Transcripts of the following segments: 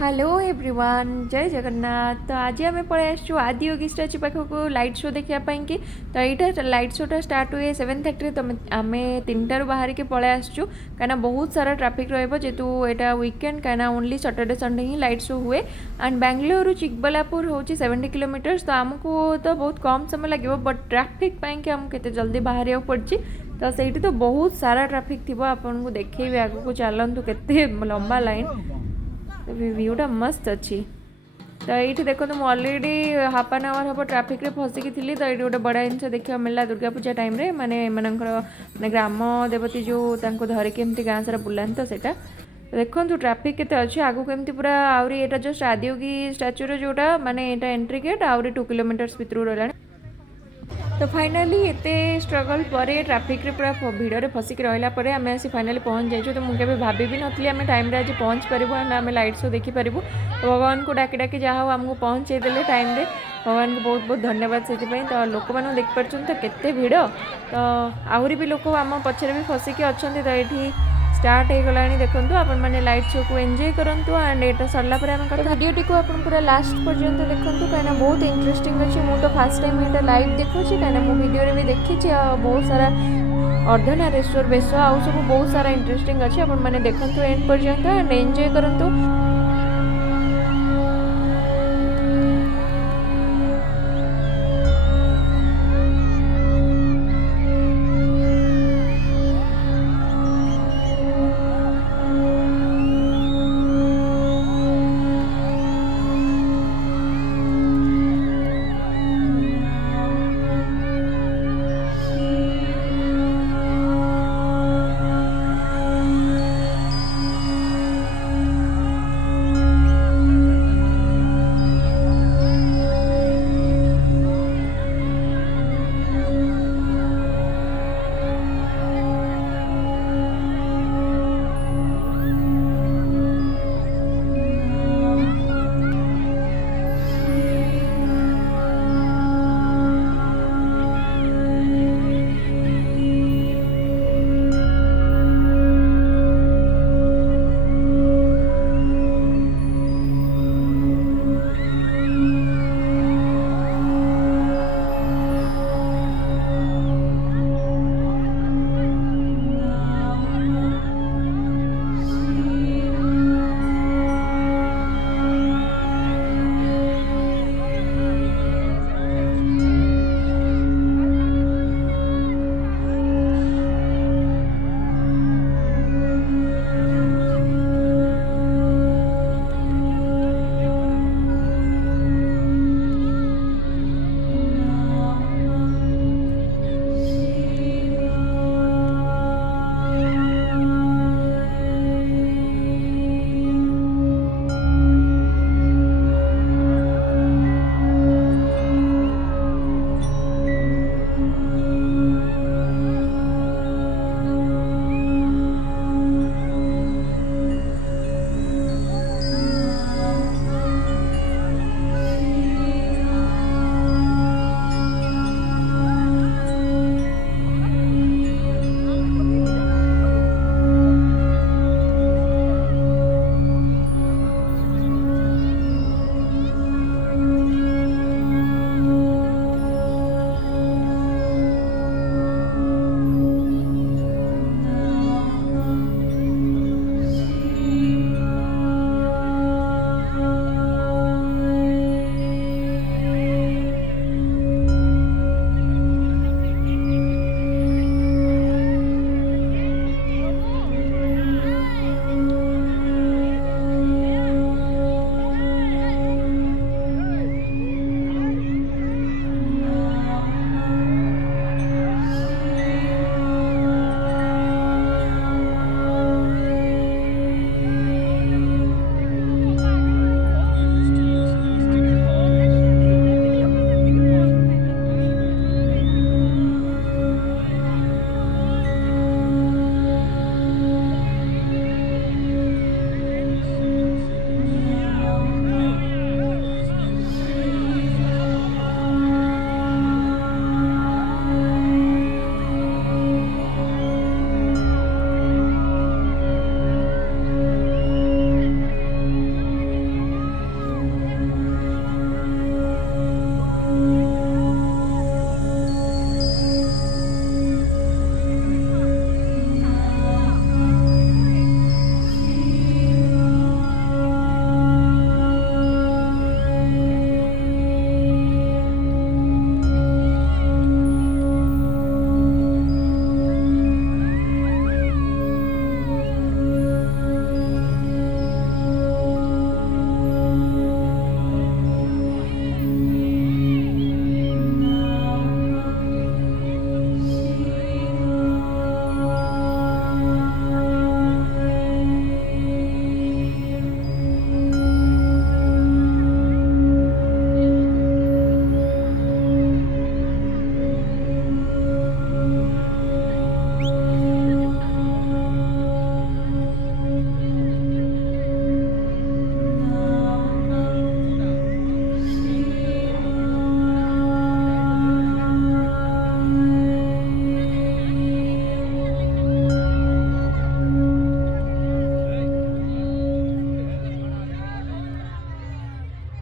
Hello everyone जय जगन्नाथ। तो आज आम पलि आसु आदि योगी स्टाच्यू पाखक लाइट शो देखापी कि तो यहाँ लाइट शोटा स्टार्ट हुए 7:30 तो आम 3टार बाहर के पलि आसचु कहीं बहुत सारा ट्राफिक रेतु यहाँ वीकेंड कहीं ओनली सैटरडे संडे ही लाइट शो हुए। एंड बेंगलुरु चिकबल्लापुर हूँ 70 किलोमीटर तो आमको तो बहुत कम समय लगे बट ट्राफिक पाई आमको केते जल्दी बाहर पड़ी। तो सही तो बहुत सारा ट्राफिक थी आपको देखिए आग को चलतु के लंबा लाइन तो व्यूटा मस्त अच्छी। तो ये देखो तो अलरेडी हाफ एन आवर हम ट्राफिक रे फसिकी थी। तो ये गोटे बड़ा जिन देखा मिलला दुर्गा पूजा टाइम रे माने माने ग्राम देवती जो धरिकी एमती गाँ सारा बुलानी तो सेटा देखो ट्राफिक केते अच्छे आगु केमती पूरा आउरी एटा जस्ट आदियोगी स्टाच्यू जोटा माने एटा एंट्री गेट आउरी 2 किलोमीटर भितर रहा। तो फाइनाली एते स्ट्रगल पर ट्राफिक रे पूरा भिड़ में फसिक रहा पर आम आसी फाइनाली पहुँच जाइए। तो मुझे भाभी भी नी आम टाइम आज पहुँच पारू आम लाइट शो देखिपारू। तो भगवान को डाकी डाकी जहाँ हो आमको पहुँचे देले टाइम रे भगवान को बहुत बहुत धन्यवाद से। तो लोक मैंने देखिपुर तो केते भिड़ तो आहरी भी लोक आम पचर भी फसिकी अच्छा। तो ये स्टार्ट हो गला देखूँ आपण मैंने लाइट शो को एंजॉय करूँ। एंड यहाँ सरला वीडियो को आप पूरा लास्ट पर्यंत देखूँ कहीं बहुत इंटरेस्टिंग अच्छी। मुझे तो फास्ट टाइम यहाँ लाइव देखुची कहीं मो वीडियो भी देखी बहुत सारा अर्धनारेश्वर बेश आउ सब बहुत सारा इंटरेस्टिंग अच्छी। आपण मैंने देखूँ एंड पर्यंत एंड एंजॉय करूँ।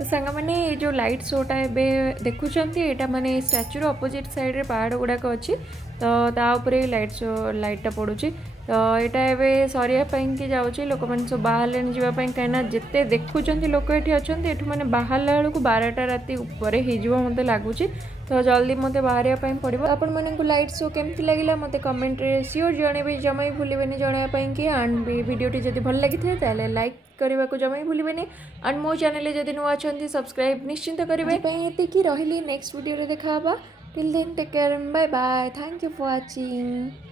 तो सांगमाने ये जो लाइट शोटा एबे देखुचंती एटा माने स्टैच्यूर अपोजिट साइड रे पहाड़ गुड़ाक अच्छी तो ता उपरे लाइटा पड़ुची तो यहाँ एबे सरिया कि जाऊँगी लोक मैंने सब बाहर जावाई कहीं जिते देखुं लोक ये अच्छा एठू मैंने बाहर बेलू 12टा राति उपर मत लगुच तो जल्दी मत बाहर पड़ो आपण मानक लाइट शो केमती लगे मत कमेंट सियोर जनइबे जमा ही भूलें जनवाई कि एंड भिडियोटी जब भल लगी है लाइक करने को जमा ही भूलें एंड मो चैनल जब नुआ अच्छा सब्सक्राइब निश्चिंत करेंगे ये रही नेक्स्ट वीडियो देखा till then take care bye bye thank you for watching.